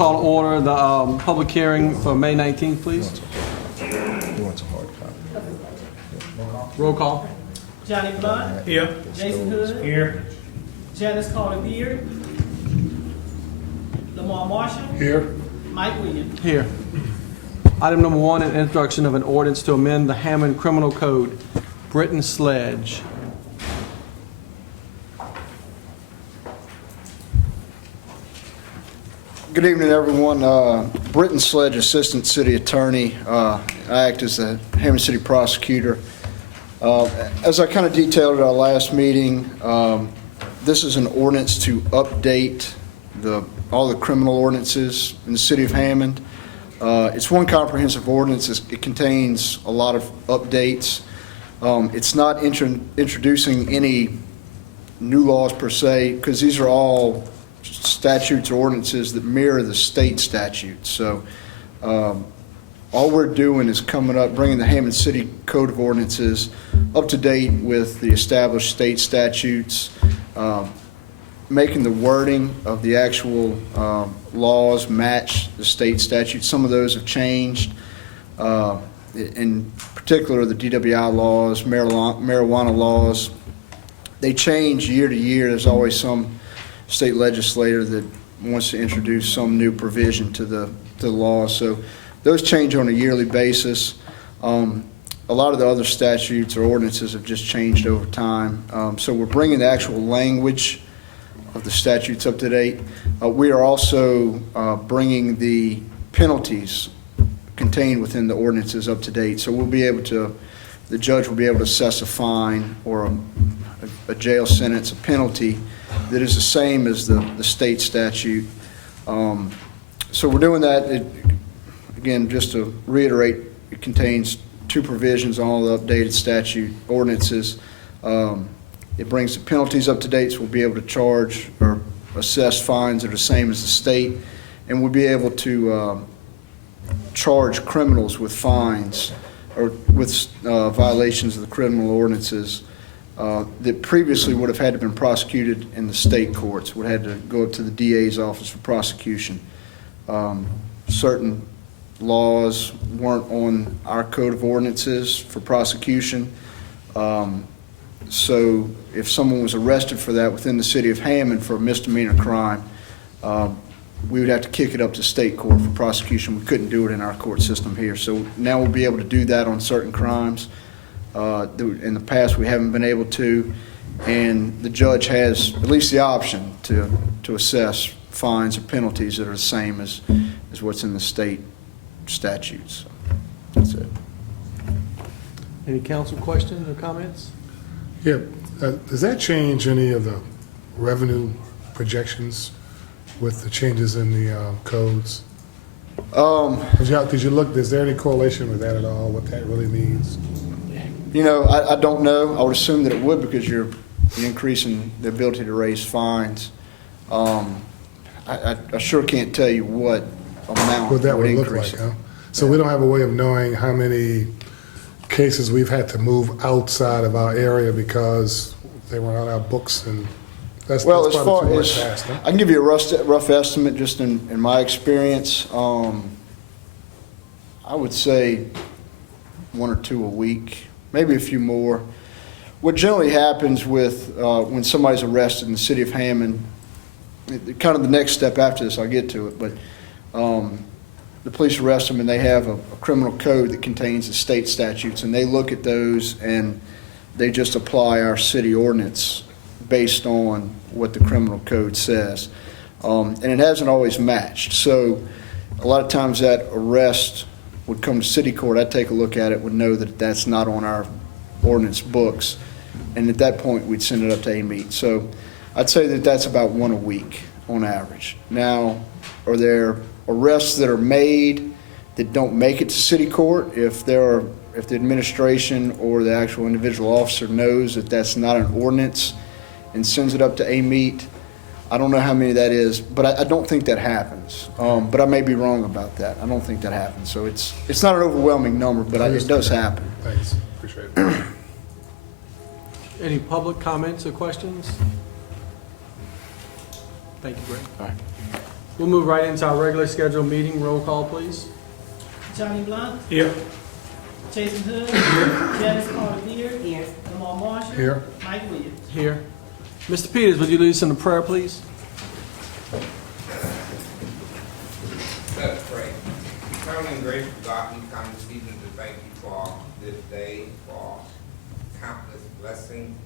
call to order the public hearing for May 19th, please. He wants a hard copy. Roll call. Johnny Blunt. Here. Jason Hood. Here. Janice Carter Beard. Lamar Marshall. Here. Mike Williams. Here. Item number 1, an introduction of an ordinance to amend the Hammond Criminal Code, Britain Sledge. Good evening, everyone. Britton Sledge, Assistant City Attorney. I act as the Hammond City Prosecutor. As I kind of detailed at our last meeting, this is an ordinance to update all the criminal ordinances in the City of Hammond. It's one comprehensive ordinance. It contains a lot of updates. It's not introducing any new laws per se, because these are all statutes or ordinances that mirror the state statutes. So all we're doing is bringing the Hammond City Code of Ordinances up to date with the established state statutes, making the wording of the actual laws match the state statutes. Some of those have changed. In particular, the DWI laws, marijuana laws, they change year to year. There's always some state legislator that wants to introduce some new provision to the law. So those change on a yearly basis. A lot of the other statutes or ordinances have just changed over time. So we're bringing the actual language of the statutes up to date. We are also bringing the penalties contained within the ordinances up to date. So we'll be able to, the judge will be able to assess a fine or a jail sentence, a penalty that is the same as the state statute. So we're doing that. Again, just to reiterate, it contains 2 provisions on all the updated statute ordinances. It brings the penalties up to date, so we'll be able to charge or assess fines that are the same as the state, and we'll be able to charge criminals with fines or with violations of the criminal ordinances that previously would have had to been prosecuted in the state courts, would have had to go up to the DA's office for prosecution. Certain laws weren't on our code of ordinances for prosecution. So if someone was arrested for that within the city of Hammond for a misdemeanor crime, we would have to kick it up to state court for prosecution. We couldn't do it in our court system here. So now we'll be able to do that on certain crimes. In the past, we haven't been able to, and the judge has at least the option to assess fines or penalties that are the same as what's in the state statutes. So that's it. Any council questions or comments? Yeah. Does that change any of the revenue projections with the changes in the codes? Did you look, is there any correlation with that at all, what that really means? You know, I don't know. I would assume that it would, because you're increasing the ability to raise fines. I sure can't tell you what amount What that would look increase like, it. huh? So we don't have a way of knowing how many cases we've had to move outside of our area because they weren't on our books, and that's Well, as probably far too much as, to ask, huh? I can give you a rough estimate just in my experience. I would say 1 or 2 a week, maybe a few more. What generally happens with when somebody's arrested in the city of Hammond, kind of the next step after this, I'll get to it, but the police arrest them and they have a criminal code that contains the state statutes, and they look at those and they just apply our city ordinance based on what the criminal code says. And it hasn't always matched. So a lot of times that arrest would come to city court. I'd take a look at it, would know that that's not on our ordinance books, and at that point we'd send it up to AMET. So I'd say that that's about 1 a week on average. Now, are there arrests that are made that don't make it to city court? If the administration or the actual individual officer knows that that's not an ordinance and sends it up to AMET, I don't know how many that is, but I don't think that happens. But I may be wrong about that. I don't think that happens. So it's not an overwhelming number, but it does happen. Thanks, appreciate it. Any public comments or questions? Thank you, Greg. All right. We'll move right into our regular scheduled meeting. Roll call, please. Johnny Blunt. Here. Jason Hood. Janice Carter Beard. Here. Lamar Marshall. Here. Mike Williams. Here. Mr. Peters, would you lead us in a prayer, please? Let's pray. Eternal and gracious God, we come this evening to thank you for this day, for countless blessings.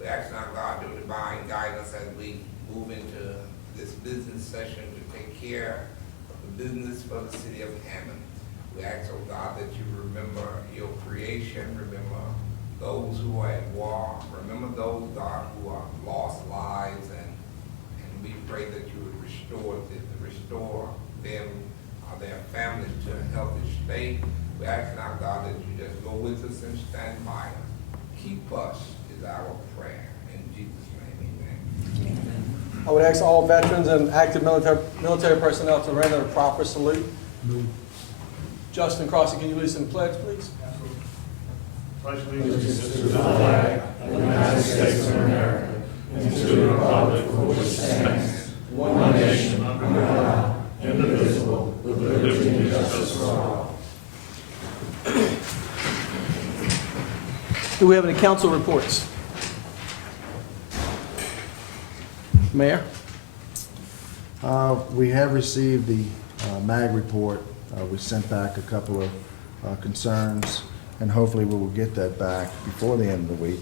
We ask now, God, your divine guidance as we move into this business session to take care of the business for the city of Hammond. We ask, oh God, that you remember your creation, remember those who are at war, remember those, God, who are lost lives, and we pray that you would restore them, their families to a healthy state. We ask now, God, that you just go with us and stand by us. Keep us is our prayer. In Jesus' name, amen. I would ask all veterans and active military personnel to render a proper salute. Justin Crossy, can you lead us in the pledge, please? Do we have any council reports? Mayor? We have received the MAG report. We sent back a couple of concerns, and hopefully we will get that back before the end of the week,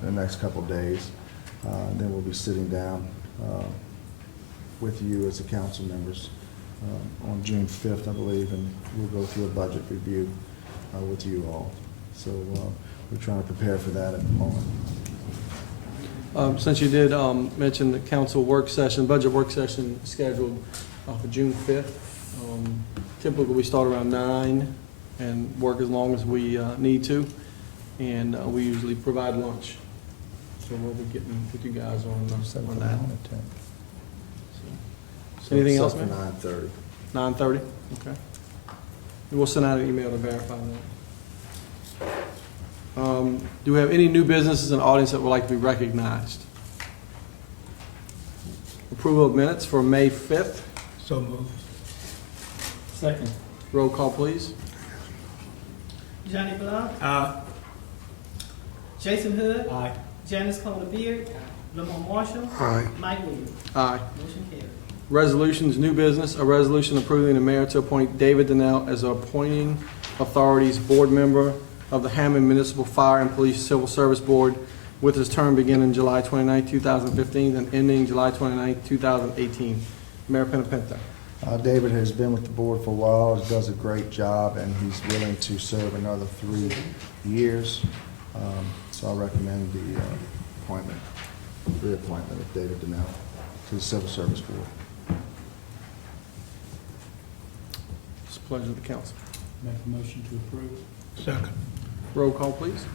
in the next couple of days. Then we'll be sitting down with you as the council members on June 5th, I believe, and we'll go through a budget review with you all. So we're trying to prepare for that at the moment. Since you did mention the council work session, budget work session scheduled for June 5th. Typically, we start around 9 and work as long as we need to, and we usually provide lunch. So we'll be getting with you guys on that. So, anything else, Set man? for 9:30. 9:30? Okay. And we'll send out an email to verify that. Do we have any new businesses in the audience that would like to be recognized? Approval of minutes for May 5th. So moved. Second. Roll call, please. Johnny Blunt. Aye. Jason Hood. Aye. Janice Carter Beard. Lamar Marshall. Aye. Mike Williams. Aye. Motion carried. Resolutions, new business, a resolution approving the mayor to appoint David Donnell as appointing authorities board member of the Hammond Municipal Fire and Police Civil Service Board with his term beginning July 29, 2015 and ending July 29, 2018. Mayor Penapenta. David has been with the board for a while, does a great job, and he's willing to serve another 3 years. So I recommend the reappointment of David Donnell to the Civil Service Board. It's a pleasure of the council. Make a motion to approve. Second. Roll call, please.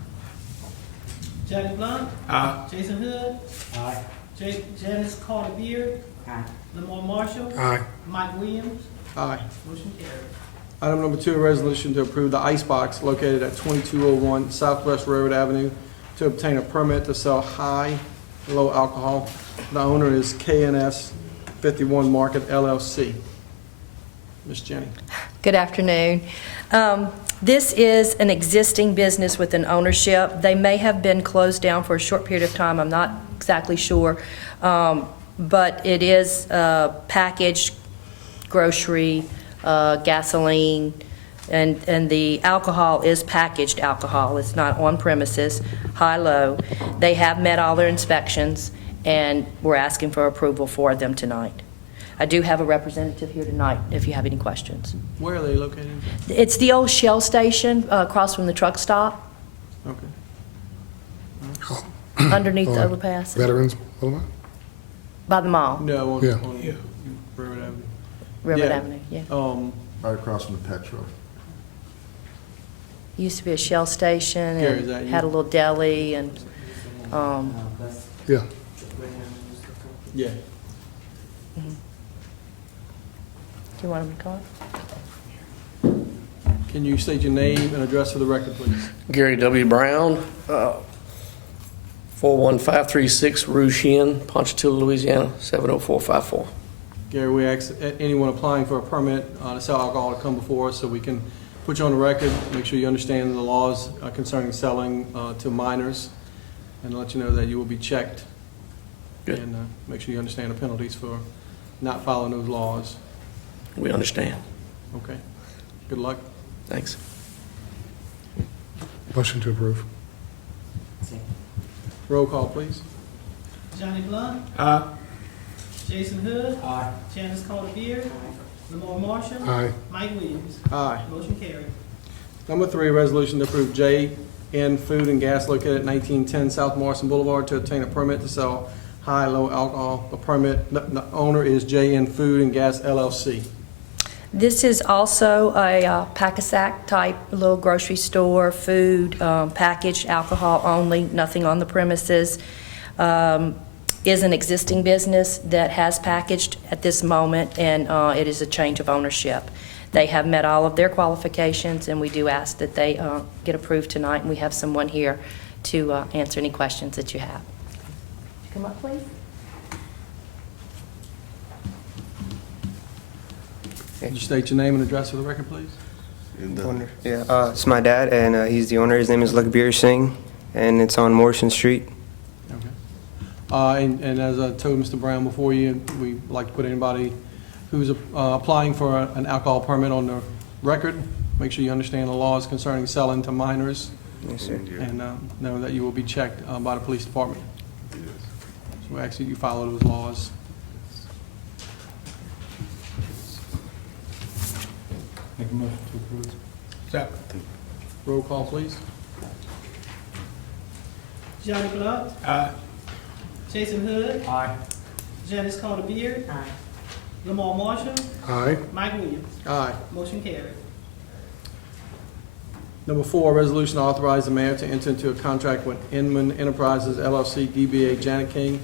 Johnny Blunt. Aye. Jason Hood. Aye. Janice Carter Beard. Aye. Lamar Marshall. Aye. Mike Williams. Aye. Motion carried. Item number 2, a resolution to approve the ice box located at 2201 Southwest Railroad Avenue to obtain a permit to sell high, low alcohol. The owner is KNS 51 Market LLC. Ms. Jenny. Good afternoon. This is an existing business with an ownership. They may have been closed down for a short period of time, I'm not exactly sure. But it is packaged grocery, gasoline, and the alcohol is packaged alcohol. It's not on premises, high-low. They have met all their inspections, and we're asking for approval for them tonight. I do have a representative here tonight if you have any questions. Where are they located? It's the old Shell station across from the truck stop, Okay. underneath the Oh, overpass, Veterans Boulevard? by the mall, No, on Yeah. Railroad Avenue. Railroad Yeah. Avenue, yeah. Right across from the Petro. Used to be a Shell station Gary, is that and you? had a little deli and, Yeah. Yeah. do you want them to call it? Can you state your name and address for the record, please? Gary W. Brown, 41536 Rouge Inn, Ponchatoula, Louisiana, 70454. Gary, we ask anyone applying for a permit to sell alcohol to come before us so we can put you on the record, make sure you understand the laws concerning selling to minors, and let you know that you will be checked. Good. And make sure you understand the penalties for not following those laws. We understand. Okay? Good luck. Thanks. Motion to approve. Roll call, please. Johnny Blunt. Aye. Jason Hood. Aye. Janice Carter Beard. Lamar Marshall. Aye. Mike Williams. Aye. Motion carried. Number 3, resolution to approve J.N. Food and Gas located at 1910 South Morrison Boulevard to obtain a permit to sell high and low alcohol. The owner is J.N. Food and Gas LLC. This is also a pack-a-sack type little grocery store, food, packaged alcohol only, nothing on the premises. Is an existing business that has packaged at this moment, and it is a change of ownership. They have met all of their qualifications, and we do ask that they get approved tonight, and we have someone here to answer any questions that you have. Come up, please. Could you state your name and address for the record, please? Yeah, it's my dad, and he's the owner. His name is Lakbir Singh, and it's on Morrison Street. Okay. And as I told Mr. Brown before you, we like to put anybody who's applying for an alcohol permit on the record. Make sure you understand the laws concerning selling to minors. Yes, sir. And know that you will be checked by the police department. So we ask that you follow those laws. Make a motion to approve. Second. Roll call, please. Johnny Blunt. Aye. Jason Hood. Aye. Janice Carter Beard. Lamar Marshall. Aye. Mike Williams. Aye. Motion carried. Number 4, resolution to authorize the mayor to enter into a contract with Inman Enterprises LLC DBA Janet King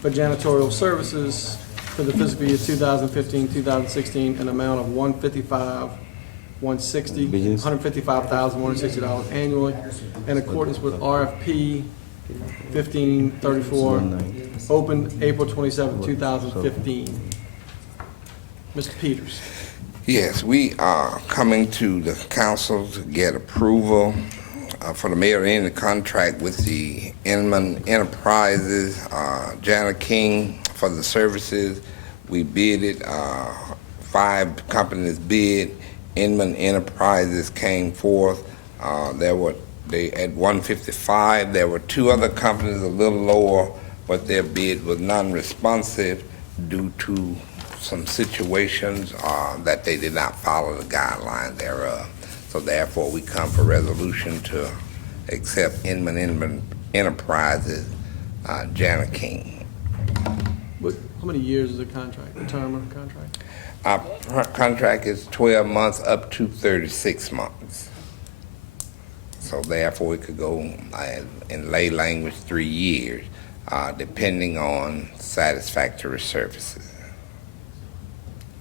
for janitorial services for the fiscal year 2015-2016 an amount of $155,160 annually in accordance with RFP 1534, opened April 27, 2015. Mr. Peters. Yes, we are coming to the council to get approval for the mayor to end the contract with the Inman Enterprises, Janet King, for the services. We bidded, 5 companies bid. Inman Enterprises came forth. They at 155. There were 2 other companies a little lower, but their bid was non-responsive due to some situations that they did not follow the guidelines thereof. So therefore, we come for resolution to accept Inman Enterprises, Janet King. How many years is the contract, the term of the contract? Our contract is 12 months up to 36 months. So therefore, it could go, in lay language, 3 years, depending on satisfactory services.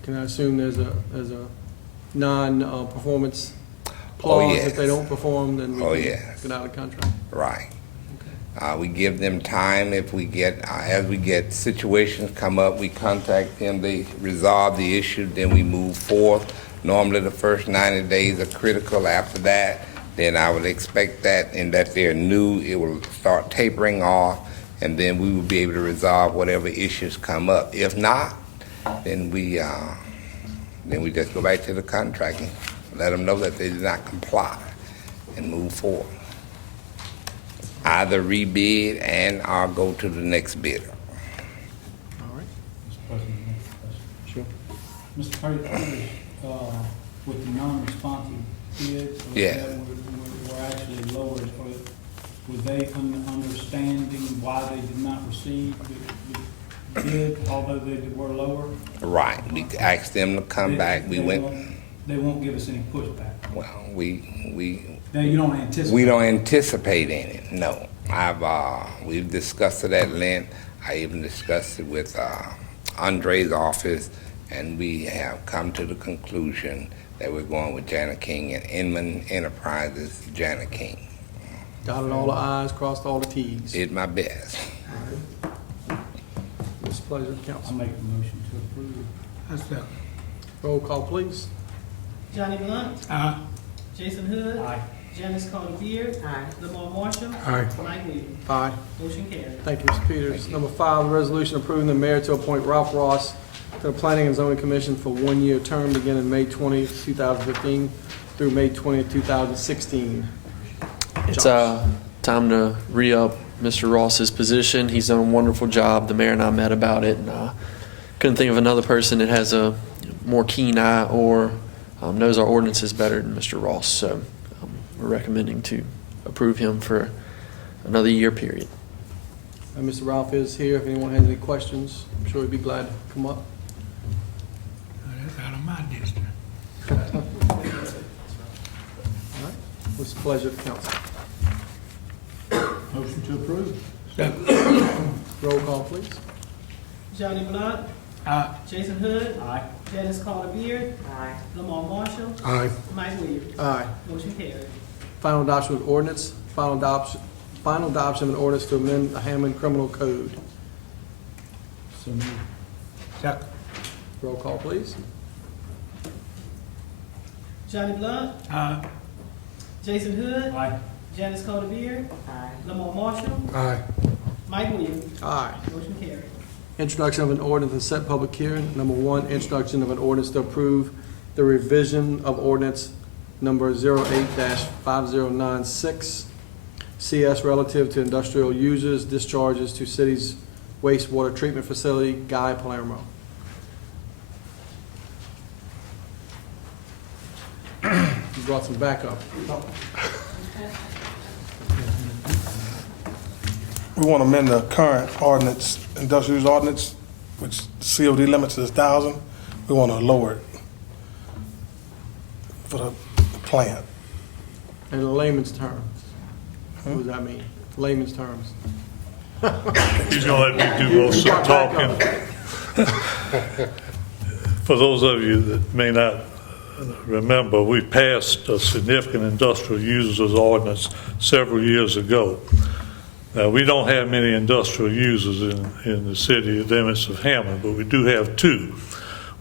Can I assume there's a non-performance clause? yes. If they don't perform, then we can yes. get out of the contract? Right. We give them time. If we get, as we get situations come up, we contact them, they resolve the issue, then we move forth. Normally, the first 90 days are critical. After that, then I would expect that, and that they're new, it will start tapering off, and then we will be able to resolve whatever issues come up. If not, then we just go back to the contracting, let them know that they did not comply, and move forward. Either rebid and I'll go to the next bidder. All right. Mr. President, next question. Sure. Mr. Peters, with the non-responsive bids, Yeah. that were actually lowered, were they understanding why they did not receive the bid, although they were lower? Right, we asked them to come back, we went, They won't give us any pushback. well, Now, you don't anticipate? we don't anticipate any, no. We've discussed it at length. I even discussed it with Andre's office, and we have come to the conclusion that we're going with Janet King and Inman Enterprises, Janet King. Dotted all the i's, crossed all the t's. Did my best. It's a pleasure, I'll council. make the motion to approve. Roll call, please. Johnny Blunt. Aye. Jason Hood. Aye. Janice Carter Beard. Lamar Marshall. Aye. Mike Williams. Aye. Motion carried. Thank you, Mr. Peters. Number 5, the resolution approving the mayor to appoint Ralph Ross to the Planning and Zoning Commission for 1-year term beginning May 20, 2015 through May 20, 2016. It's Josh. time to re-up Mr. Ross's position. He's done a wonderful job. The mayor and I met about it, and couldn't think of another person that has a more keen eye or knows our ordinances better than Mr. Ross. So we're recommending to approve him for another year period. And Mr. Ralph is here. If anyone has any questions, I'm sure he'd be glad to come up. That's out of my district. All right. What's the pleasure of the council? Motion to approve. Roll call, please. Johnny Blunt. Aye. Jason Hood. Aye. Janice Carter Beard. Lamar Marshall. Aye. Mike Williams. Aye. Motion carried. Final adoption of ordinance. Final adoption of an ordinance to amend the Hammond Criminal Code. So moved. Second. Roll call, please. Johnny Blunt. Aye. Jason Hood. Aye. Janice Carter Beard. Lamar Marshall. Aye. Mike Williams. Aye. Motion carried. Introduction of an ordinance and set public hearing. Number 1, introduction of an ordinance to approve the revision of ordinance number 08-5096 CS relative to industrial users discharges to city's wastewater treatment facility, Guy Palermo. You brought some backup. We want to amend the current ordinance, industrial use ordinance, which COD limits is 1,000. We want to lower it for the plant. In layman's terms, what does that mean? Layman's terms. He's gonna let me do most of the talking. For those of you that may not remember, we passed a significant industrial users ordinance several years ago. Now, we don't have many industrial users in the city limits of Hammond, but we do have 2.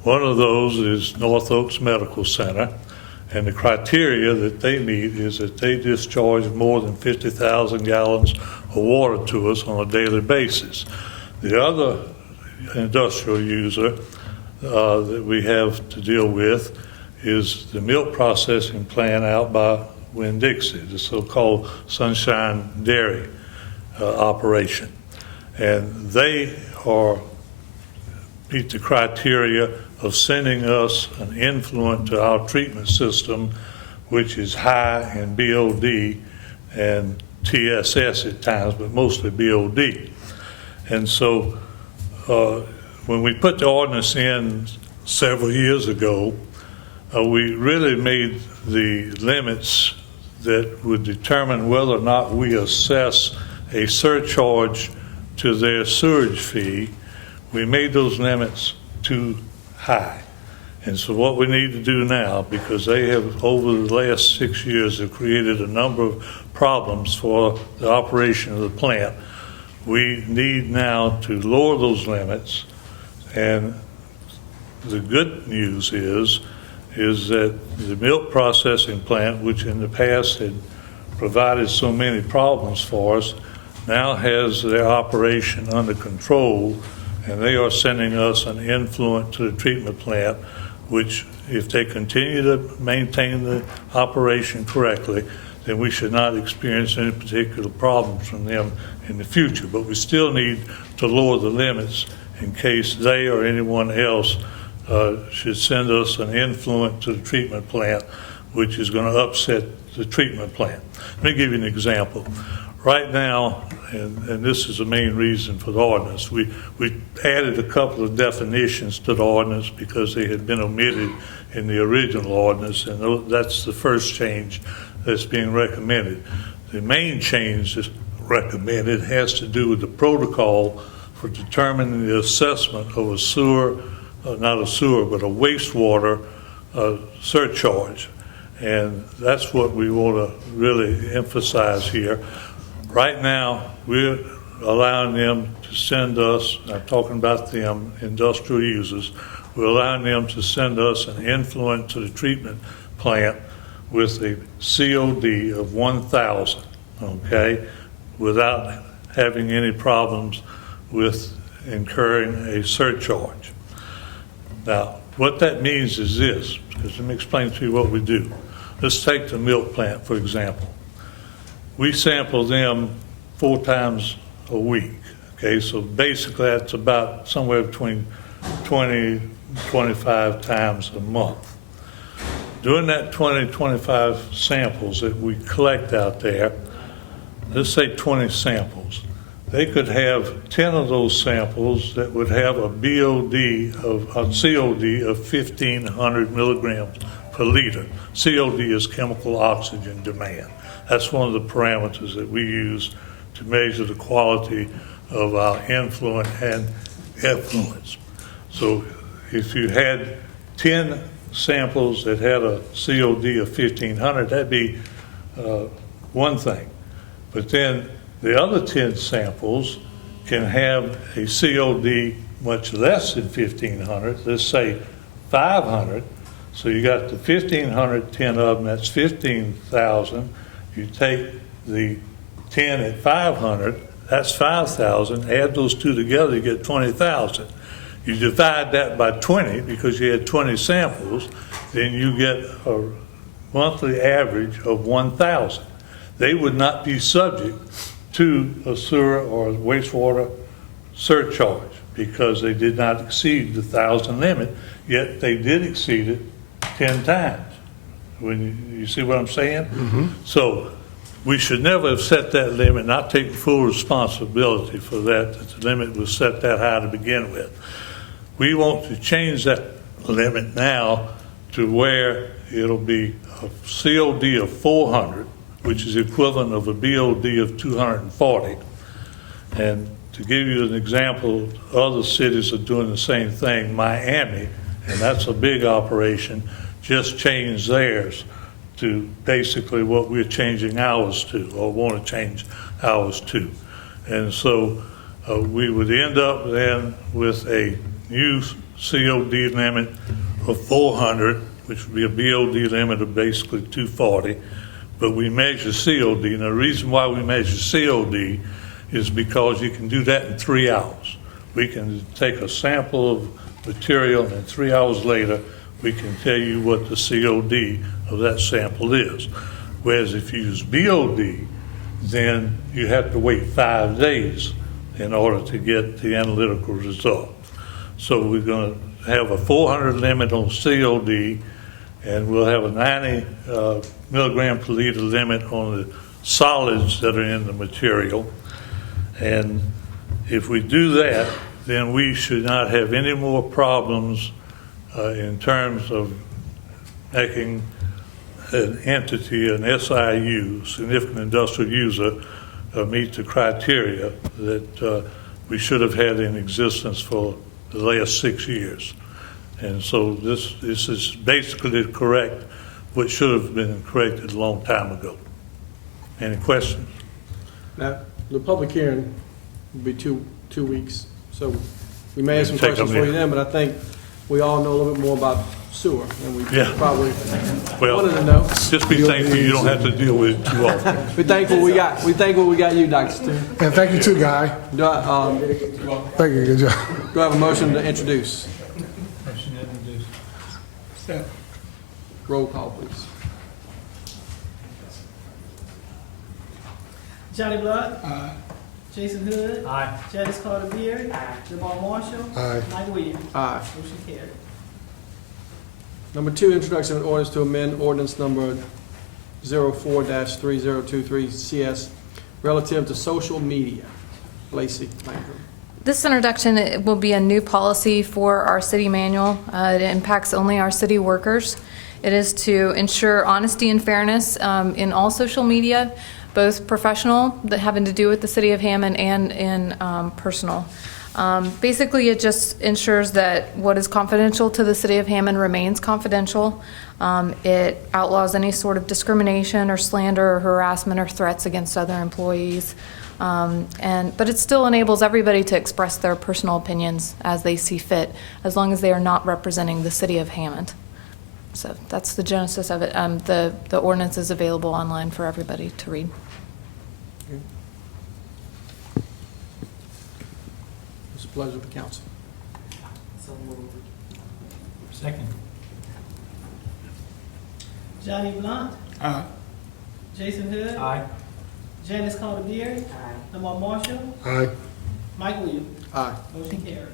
One of those is North Oaks Medical Center, and the criteria that they meet is that they discharge more than 50,000 gallons of water to us on a daily basis. The other industrial user that we have to deal with is the milk processing plant out by Winn-Dixie, the so-called Sunshine Dairy operation. And they meet the criteria of sending us an influent to our treatment system, which is high in BOD and TSS at times, but mostly BOD. And so when we put the ordinance in several years ago, we really made the limits that would determine whether or not we assess a surcharge to their sewage fee. We made those limits too high. And so what we need to do now, because they have over the last 6 years have created a number of problems for the operation of the plant, we need now to lower those limits. And the good news is that the milk processing plant, which in the past had provided so many problems for us, now has their operation under control, and they are sending us an influent to the treatment plant, which if they continue to maintain the operation correctly, then we should not experience any particular problems from them in the future. But we still need to lower the limits in case they or anyone else should send us an influent to the treatment plant, which is going to upset the treatment plant. Let me give you an example. Right now, and this is the main reason for the ordinance, we added a couple of definitions to the ordinance because they had been omitted in the original ordinance, and that's the first change that's being recommended. The main change that's recommended has to do with the protocol for determining the assessment of a sewer, not a sewer, but a wastewater surcharge. And that's what we want to really emphasize here. Right now, we're allowing them to send us, I'm talking about them, industrial users, we're allowing them to send us an influent to the treatment plant with a COD of 1,000, okay, without having any problems with incurring a surcharge. Now, what that means is this, because let me explain to you what we do. Let's take the milk plant, for example. We sample them 4 times a week, okay? So basically, that's about somewhere between 20, 25 times a month. During that 20, 25 samples that we collect out there, let's say 20 samples, they could have 10 of those samples that would have a COD of 1,500 milligrams per liter. COD is chemical oxygen demand. That's one of the parameters that we use to measure the quality of our influent and effluents. So if you had 10 samples that had a COD of 1,500, that'd be one thing. But then the other 10 samples can have a COD much less than 1,500, let's say 500. So you got the 1,500, 10 of them, that's 15,000. You take the 10 at 500, that's 5,000. Add those two together, you get 20,000. You divide that by 20 because you had 20 samples, then you get a monthly average of 1,000. They would not be subject to a sewer or a wastewater surcharge because they did not exceed the 1,000 limit, yet they did exceed it 10 times. When you see what I'm saying? Mm-hmm. So we should never have set that limit, not take full responsibility for that the limit was set that high to begin with. We want to change that limit now to where it'll be a COD of 400, which is equivalent of a BOD of 240. And to give you an example, other cities are doing the same thing. Miami, and that's a big operation, just changed theirs to basically what we're changing ours to, or want to change ours to. And so we would end up then with a new COD limit of 400, which would be a BOD limit of basically 240. But we measure COD. And the reason why we measure COD is because you can do that in 3 hours. We can take a sample of material and 3 hours later, we can tell you what the COD of that sample is. Whereas if you use BOD, then you have to wait 5 days in order to get the analytical result. So we're going to have a 400 limit on COD, and we'll have a 90 milligram per liter limit on the solids that are in the material. And if we do that, then we should not have any more problems in terms of making an entity, an SIU, significant industrial user, meet the criteria that we should have had in existence for the last 6 years. And so this is basically to correct what should have been corrected a long time ago. Any questions? Now, the public hearing will be two weeks, so we may have some Take questions them for you then, but I think we all know a little bit more about sewer, and we probably wanted to know. Just be thankful you don't have to deal with it too often. We thankful we got you, Dr. Stu. And thank you too, Guy. Do I, Thank you, good job. do I have a motion to introduce? Motion to introduce. Roll call, please. Johnny Blunt. Jason Hood. Aye. Janice Carter Beard. Jamal Marshall. Aye. Mike Williams. Aye. Motion carried. Number 2, introduction of ordinance to amend ordinance number 04-3023 CS relative to social media. Lacey Landrum. This introduction will be a new policy for our city manual. It impacts only our city workers. It is to ensure honesty and fairness in all social media, both professional, that having to do with the city of Hammond, and in personal. Basically, it just ensures that what is confidential to the city of Hammond remains confidential. It outlaws any sort of discrimination or slander or harassment or threats against other employees. But it still enables everybody to express their personal opinions as they see fit, as long as they are not representing the city of Hammond. So that's the genesis of it. The ordinance is available online for everybody to read. It's a pleasure of the council. Second. Johnny Blunt. Aye. Jason Hood. Aye. Janice Carter Beard. Lamar Marshall. Aye. Mike Williams. Aye. Motion carried.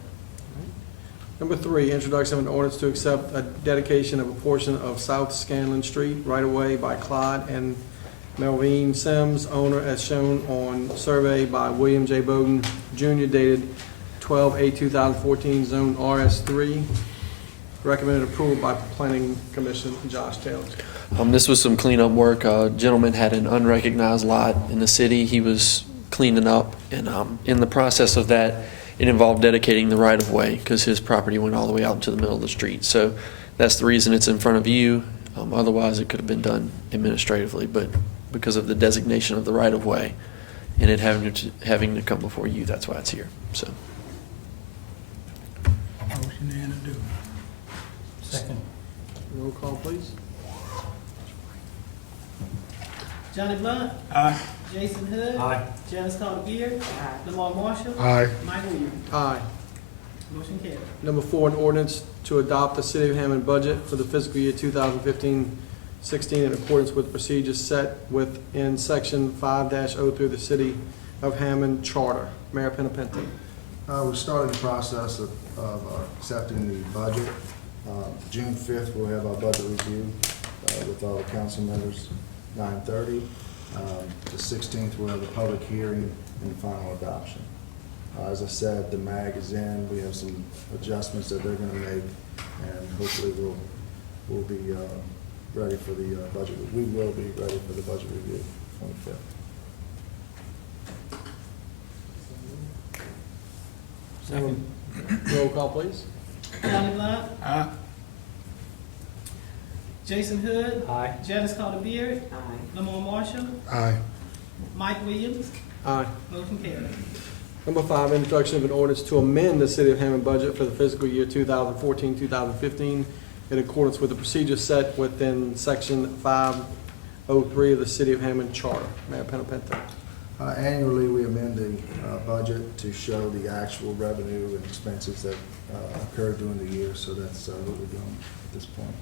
Number 3, introduction of an ordinance to accept a dedication of a portion of South Scanlon Street right-of-way by Clyde and Melvine Sims, owner as shown on survey by William J. Bowden Jr. dated 12/8/2014, zone RS3. Recommended approval by Planning Commission. Josh Taylor. This was some cleanup work. A gentleman had an unrecognized lot in the city. He was cleaning up, and in the process of that, it involved dedicating the right-of-way because his property went all the way out into the middle of the street. So that's the reason it's in front of you. Otherwise, it could have been done administratively, but because of the designation of the right-of-way and it having to come before you, that's why it's here. So. Motion to introduce. Second. Roll call, please. Johnny Blunt. Aye. Jason Hood. Aye. Janice Carter Beard. Lamar Marshall. Aye. Mike Williams. Aye. Motion carried. Number 4, an ordinance to adopt the City of Hammond budget for the fiscal year 2015-16 in accordance with procedures set within Section 5-03 of the City of Hammond Charter. Mayor Penapenta. We're starting the process of accepting the budget. June 5th, we'll have our budget review with all the council members, 9:30. The 16th, we'll have a public hearing and final adoption. As I said, the MAG is in. We have some adjustments that they're going to make, and hopefully we'll be ready for the budget. We will be ready for the budget review on the 5th. Second. Roll call, please. Johnny Blunt. Aye. Jason Hood. Aye. Janice Carter Beard. Lamar Marshall. Aye. Mike Williams. Aye. Motion carried. Number 5, introduction of an ordinance to amend the City of Hammond budget for the fiscal year 2014-2015 in accordance with the procedures set within Section 503 of the City of Hammond Charter. Mayor Penapenta. Annually, we amend the budget to show the actual revenue and expenses that occur during the year, so that's what we're doing at this point.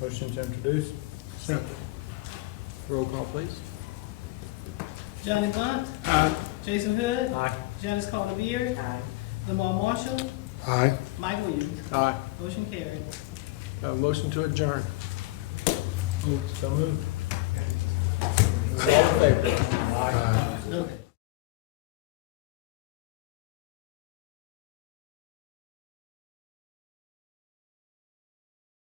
Motion to introduce. Second. Roll call, please. Johnny Blunt. Aye. Jason Hood. Aye. Janice Carter Beard. Lamar Marshall. Aye. Mike Williams. Aye. Motion carried. Motion to adjourn. So moved. All in favor? Okay.